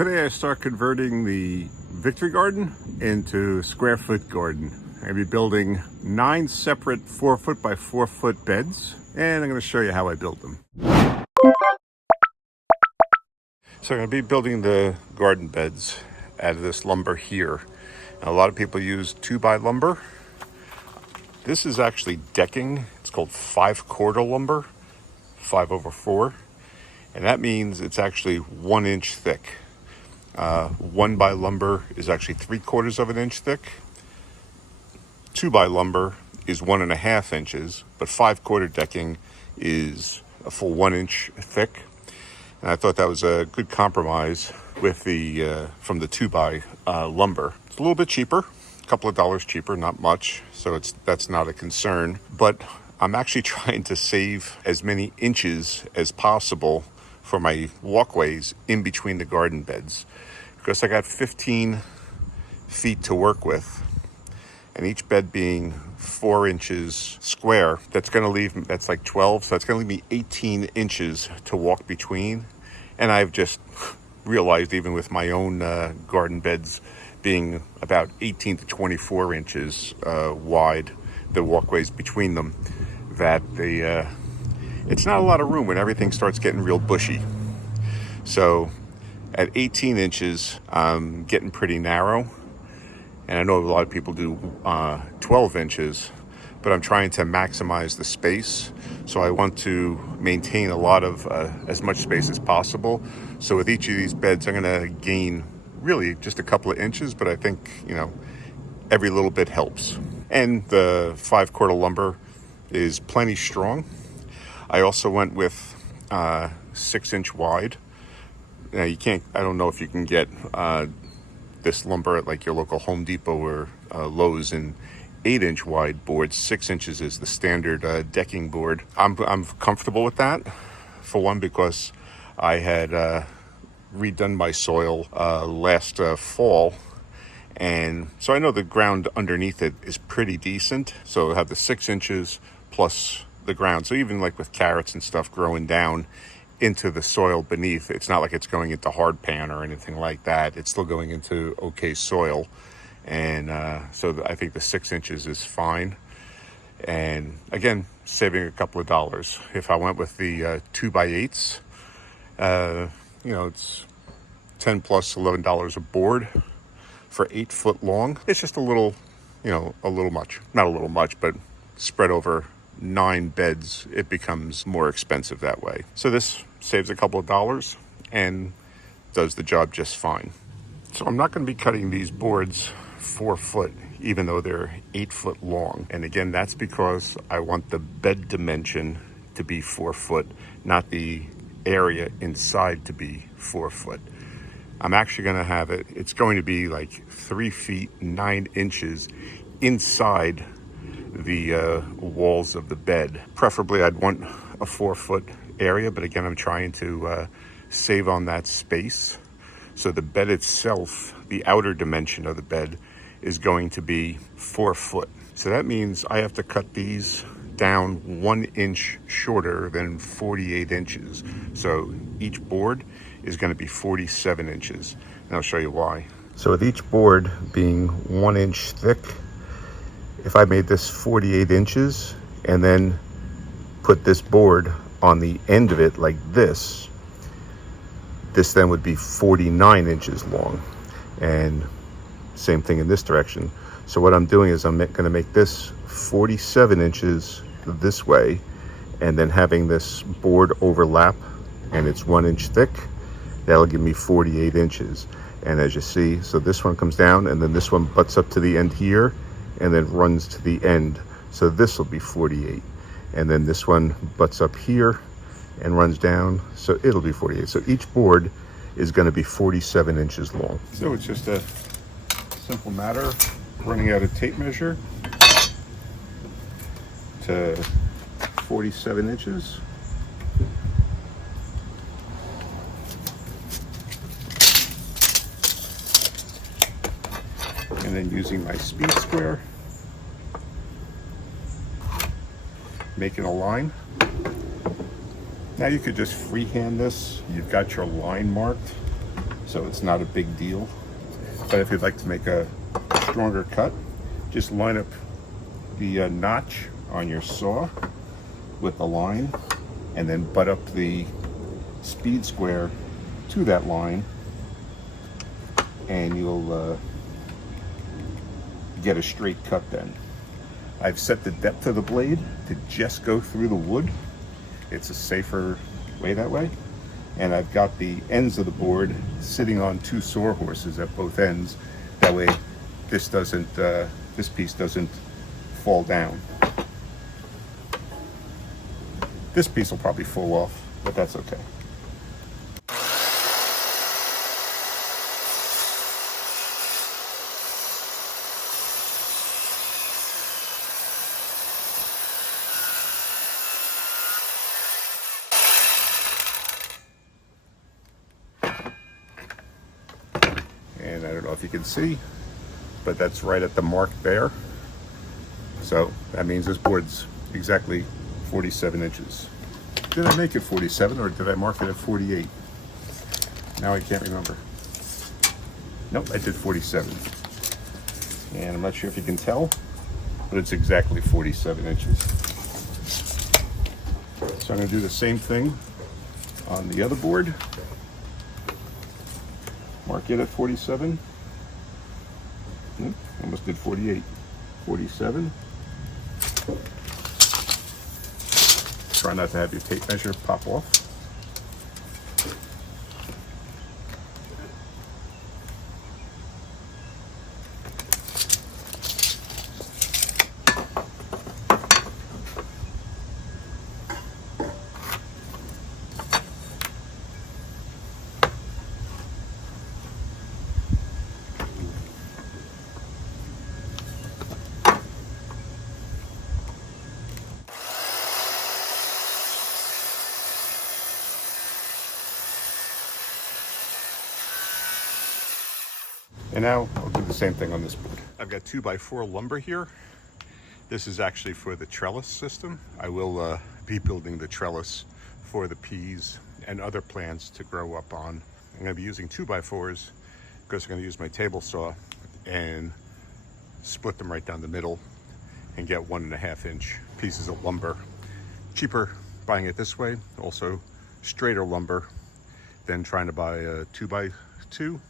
Today I start converting the Victory Garden into square foot garden. I'm going to be building 9 separate 4-foot by 4-foot beds, and I'm going to show you how I build them. So I'm going to be building the garden beds out of this lumber here. Now, a lot of people use 2x lumber. This is actually decking. It's called 5/4 lumber, 5/4, and that means it's actually 1 inch thick. 1x lumber is actually 3/4 of an inch thick. 2x lumber is 1.5 inches, but 5/4 decking is a full 1 inch thick. And I thought that was a good compromise with the from the 2x lumber. It's a little bit cheaper, a couple of dollars cheaper, not much, so that's not a concern. But I'm actually trying to save as many inches as possible for my walkways in between the garden beds, because I got 15 feet to work with, and each bed being 4 inches square, that's like 12, so that's going to leave me 18 inches to walk between. And I've just realized, even with my own garden beds being about 18 to 24 inches wide, the walkways between them, that it's not a lot of room when everything starts getting real bushy. So at 18 inches, I'm getting pretty narrow. And I know a lot of people do 12 inches, but I'm trying to maximize the space. So I want to maintain a lot of as much space as possible. So with each of these beds, I'm going to gain really just a couple of inches, but I think, every little bit helps. And the 5/4 lumber is plenty strong. I also went with 6 inch wide. Now I don't know if you can get this lumber at like your local Home Depot or Lowe's in 8 inch wide boards. 6 inches is the standard decking board. I'm comfortable with that, for one, because I had redone my soil last fall, and so I know the ground underneath it is pretty decent. So I have the 6 inches plus the ground. So even like with carrots and stuff growing down into the soil beneath, it's not like it's going into hard pan or anything like that. It's still going into okay soil. And so I think the 6 inches is fine. And again, saving a couple of dollars. If I went with the 2x8s, it's $10 plus $11 a board for 8 foot long. It's just a little much. Not a little much, but spread over 9 beds, it becomes more expensive that way. So this saves a couple of dollars and does the job just fine. So I'm not going to be cutting these boards 4 foot, even though they're 8 foot long. And again, that's because I want the bed dimension to be 4 foot, not the area inside to be 4 foot. I'm actually going to have it's going to be like 3 feet 9 inches inside the walls of the bed. Preferably I'd want a 4 foot area, but again, I'm trying to save on that space. So the bed itself, the outer dimension of the bed, is going to be 4 foot. So that means I have to cut these down 1 inch shorter than 48 inches. So each board is going to be 47 inches. And I'll show you why. So with each board being 1 inch thick, if I made this 48 inches and then put this board on the end of it like this then would be 49 inches long. And same thing in this direction. So what I'm doing is I'm going to make this 47 inches this way, and then having this board overlap, and it's 1 inch thick, that'll give me 48 inches. And as you see, so this one comes down, and then this one butts up to the end here, and then runs to the end. So this will be 48. And then this one butts up here and runs down, so it'll be 48. So each board is going to be 47 inches long. So it's just a simple matter of running out a tape measure to 47 inches. And then using my speed square, making a line. Now you could just freehand this. You've got your line marked. so it's not a big deal. But if you'd like to make a stronger cut, just line up the notch on your saw with the line, and then butt up the speed square to that line, and you'll get a straight cut then. I've set the depth of the blade to just go through the wood. It's a safer way that way. And I've got the ends of the board sitting on two sawhorses at both ends. That way this piece doesn't fall down. This piece will probably fall off, but that's okay. And I don't know if you can see, but that's right at the mark there. So that means this board's exactly 47 inches. Did I make it 47 or did I mark it at 48? Now I can't remember. Nope, I did 47. And I'm not sure if you can tell, but it's exactly 47 inches. So I'm going to do the same thing on the other board. Mark it at 47. Almost did 48. 47. Try not to have your tape measure pop off. And now I'll do the same thing on this board. I've got 2x4 lumber here. This is actually for the trellis system. I will be building the trellis for the peas and other plants to grow up on. I'm going to be using 2x4s because I'm going to use my table saw and split them right down the middle and get 1.5 inch pieces of lumber. Cheaper buying it this way, also straighter lumber than trying to buy a 2x2.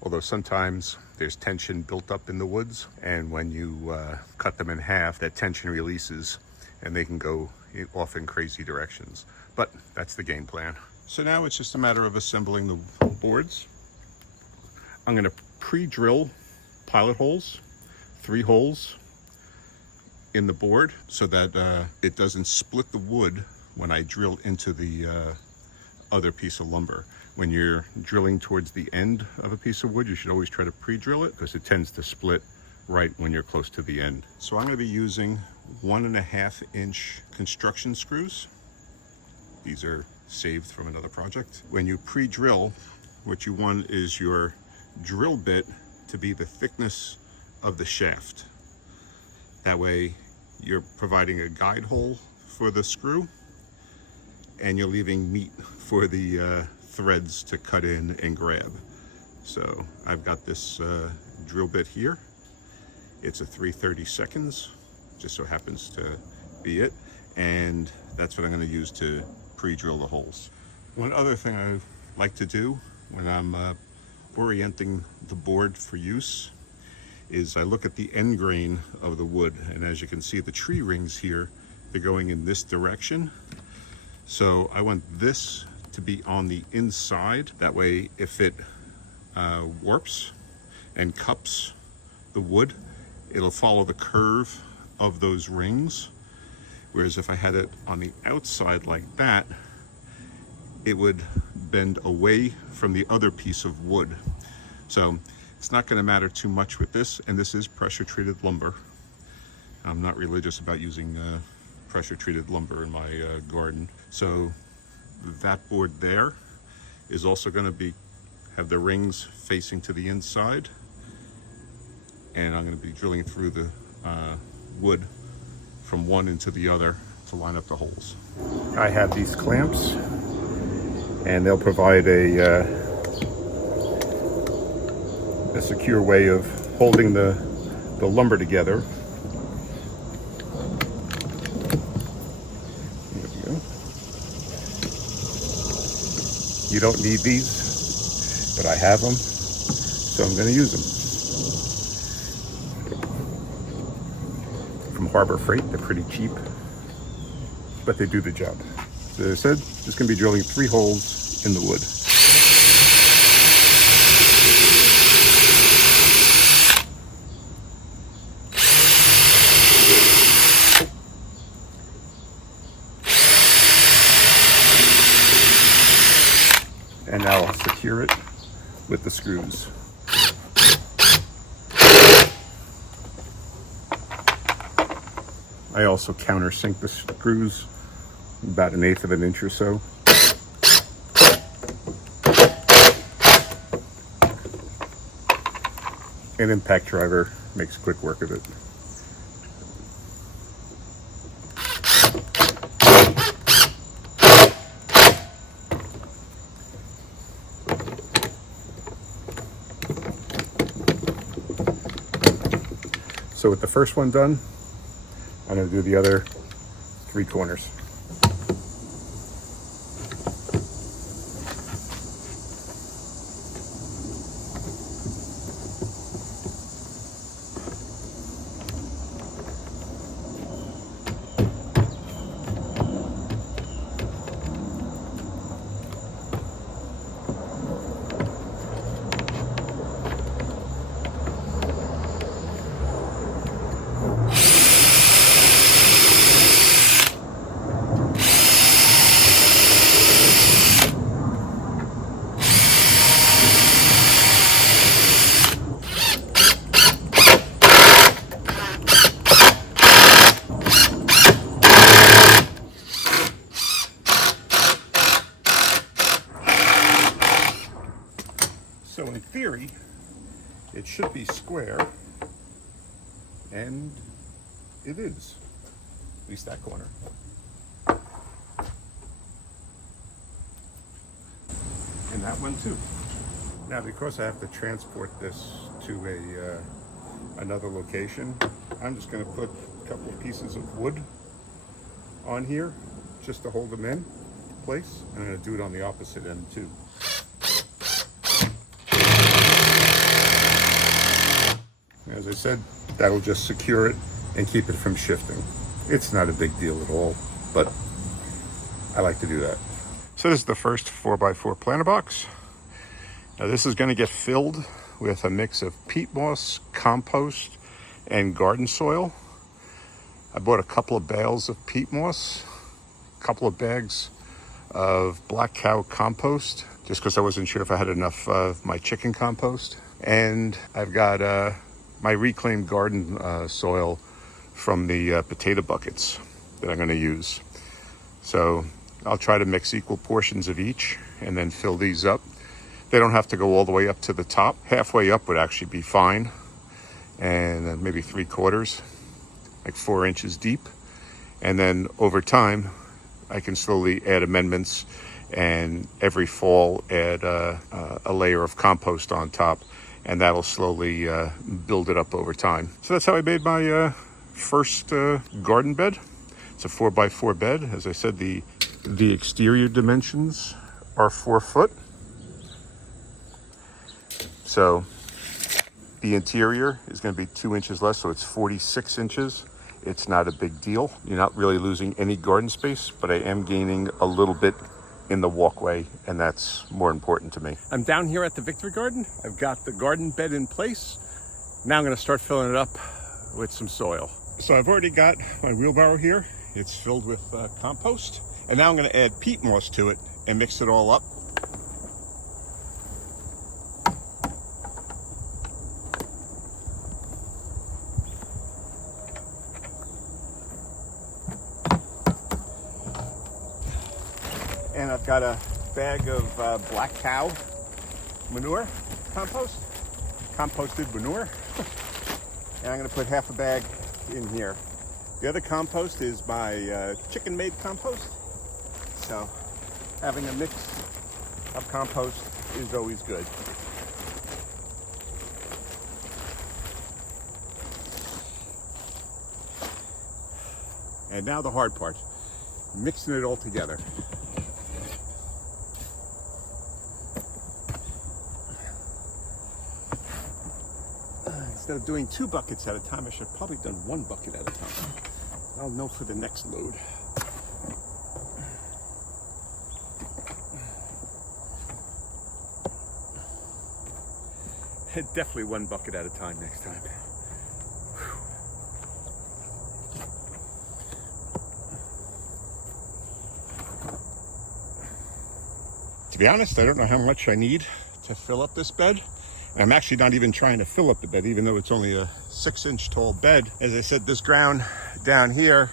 Although sometimes there's tension built up in the woods, and when you cut them in half, that tension releases and they can go off in crazy directions. But that's the game plan. So now it's just a matter of assembling the boards. I'm going to pre-drill pilot holes, 3 holes in the board so that it doesn't split the wood when I drill into the other piece of lumber. When you're drilling towards the end of a piece of wood, you should always try to pre-drill it because it tends to split right when you're close to the end. So I'm going to be using 1.5 inch construction screws. These are saved from another project. When you pre-drill, what you want is your drill bit to be the thickness of the shaft. That way you're providing a guide hole for the screw and you're leaving meat for the threads to cut in and grab. So I've got this drill bit here. It's a 3/32, just so happens to be it. And that's what I'm going to use to pre-drill the holes. One other thing I like to do when I'm orienting the board for use is I look at the end grain of the wood. And as you can see, the tree rings here, they're going in this direction. So I want this to be on the inside. That way, if it warps and cups the wood, it'll follow the curve of those rings. Whereas if I had it on the outside like that, it would bend away from the other piece of wood. So it's not going to matter too much with this, and this is pressure treated lumber. I'm not religious about using pressure treated lumber in my garden. So that board there is also going to have the rings facing to the inside, and I'm going to be drilling through the wood from one into the other to line up the holes. I have these clamps, and they'll provide a a secure way of holding the lumber together. There we go. You don't need these, but I have them, so I'm going to use them. From Harbor Freight, they're pretty cheap, but they do the job. So as I said, just going to be drilling 3 holes in the wood. And now I'll secure it with the screws. I also countersink the screws about 1/8 of an inch or so. An impact driver makes quick work of it. So with the first one done, I'm going to do the other 3 corners. So in theory, it should be square, and it is, at least that corner. And that one too. Now, because I have to transport this to another location, I'm just going to put a couple of pieces of wood on here just to hold them in place. And I'm going to do it on the opposite end too. As I said, that'll just secure it and keep it from shifting. It's not a big deal at all, but I like to do that. So this is the first 4x4 planter box. Now this is going to get filled with a mix of peat moss, compost, and garden soil. I bought a couple of bales of peat moss, a couple of bags of black cow compost, just because I wasn't sure if I had enough of my chicken compost. And I've got my reclaimed garden soil from the potato buckets that I'm going to use. So I'll try to mix equal portions of each and then fill these up. They don't have to go all the way up to the top. Halfway up would actually be fine. And then maybe 3/4, like 4 inches deep. And then over time, I can slowly add amendments, and every fall add a layer of compost on top. And that'll slowly build it up over time. So that's how I made my first garden bed. It's a 4x4 bed. As I said, the exterior dimensions are 4 foot. So the interior is going to be 2 inches less, so it's 46 inches. It's not a big deal. You're not really losing any garden space, but I am gaining a little bit in the walkway, and that's more important to me. I'm down here at the Victory Garden. I've got the garden bed in place. Now I'm going to start filling it up with some soil. So I've already got my wheelbarrow here. It's filled with compost, and now I'm going to add peat moss to it and mix it all up. And I've got a bag of black cow manure, composted manure. And I'm gonna put half a bag in here. The other compost is my chicken-made compost. So having a mix of compost is always good. And now the hard part, mixing it all together. Instead of doing 2 buckets at a time, I should have probably done 1 bucket at a time. I'll know for the next load. Definitely 1 bucket at a time next time. To be honest, I don't know how much I need to fill up this bed. And I'm actually not even trying to fill up the bed, even though it's only a 6-inch tall bed. As I said, this ground down here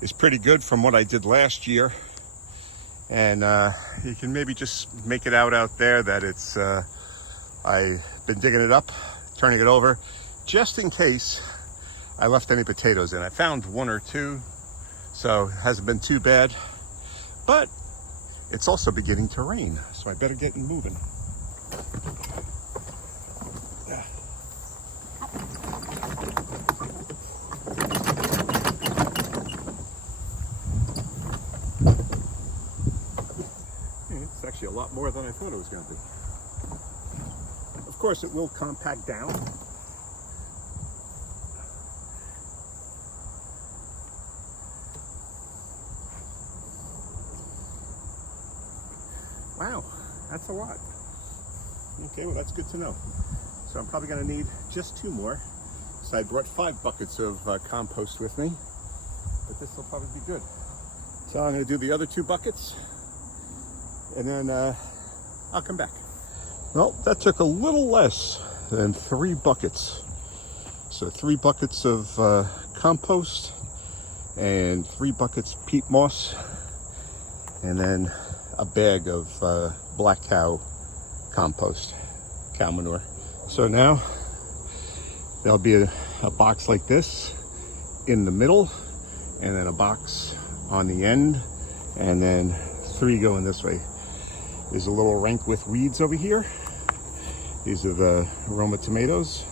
is pretty good from what I did last year. And you can maybe just make it out there that it's, I've been digging it up, turning it over, just in case I left any potatoes in. I found 1 or 2, so it hasn't been too bad. But it's also beginning to rain, so I better get moving. It's actually a lot more than I thought it was going to be. Of course, it will compact down. Wow, that's a lot. Okay, well, that's good to know. So I'm probably going to need just 2 more. So I brought 5 buckets of compost with me, but this will probably be good. So I'm going to do the other 2 buckets, and then I'll come back. Well, that took a little less than 3 buckets. So 3 buckets of compost and 3 buckets peat moss, and then a bag of black cow compost, cow manure. So now there'll be a box like this in the middle, and then a box on the end, and then 3 going this way. There's a little rank with weeds over here. These are the aroma tomatoes,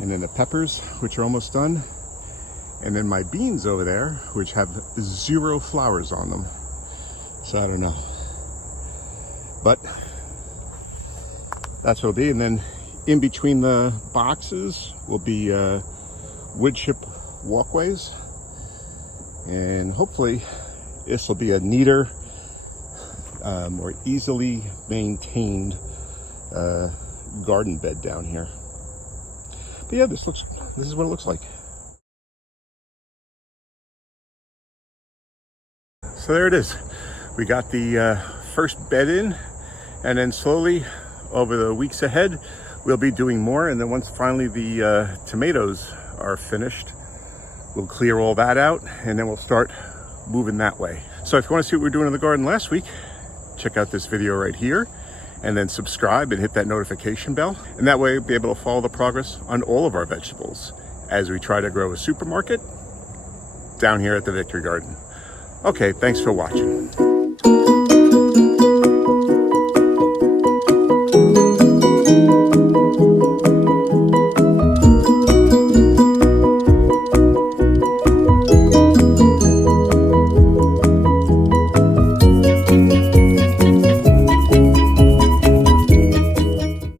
and then the peppers, which are almost done, and then my beans over there, which have 0 flowers on them. So I don't know, but that's what it'll be. And then in between the boxes will be wood chip walkways, and hopefully this will be a neater, more easily maintained garden bed down here. But yeah, this is what it looks like. So there it is. We got the first bed in, and then slowly over the weeks ahead we'll be doing more. And then once finally the tomatoes are finished, we'll clear all that out, and then we'll start moving that way. So if you want to see what we're doing in the garden last week, check out this video right here, and then subscribe and hit that notification bell. And that way you'll be able to follow the progress on all of our vegetables as we try to grow a supermarket down here at the Victory Garden. Okay, thanks for watching.